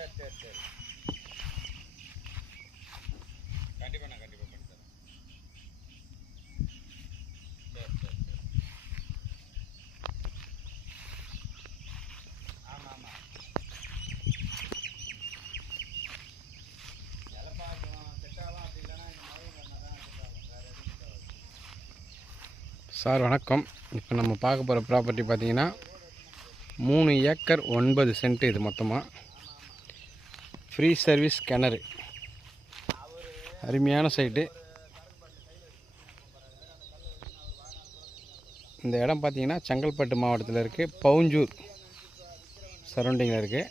சரி சரி சரி, கண்டிப்பாண்ணா கண்டிப்பாக பண்ணி தரேன். சரி சரி சரி, ஆமாம் ஆமாம், இலப்பாக்கம் செட் ஆகும். அப்படி இல்லைன்னா இந்த மழை வரணும் தான் செட் ஆகும், வேறு எதுவும் செட் ஆகாது. சார் வணக்கம். இப்போ நம்ம பார்க்க போகிற ப்ராப்பர்ட்டி பார்த்தீங்கன்னா 3 ஏக்கர் 9 சென்ட். இது மொத்தமாக ஃப்ரீ சர்வீஸ் கிணறு, அருமையான சைட்டு. இந்த இடம் பார்த்தீங்கன்னா செங்கல்பட்டு மாவட்டத்தில் இருக்குது, பவுஞ்சூர் சரௌண்டிங்கில் இருக்குது.